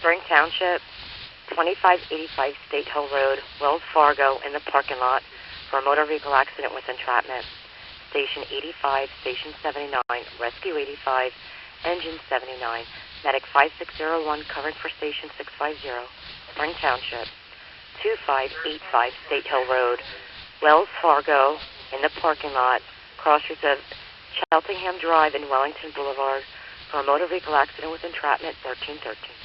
Spring Township, 2585 State Hill Road, Wells Fargo, in the parking lot for a motor vehicle accident with entrapment. Station 85, Station 79, Rescue 85, Engine 79, Medic 5601, current for Station 650, Spring Township, 2585 State Hill Road, Wells Fargo, in the parking lot, crossroads of Cheltenham Drive and Wellington Boulevard for a motor vehicle accident with entrapment, 1313.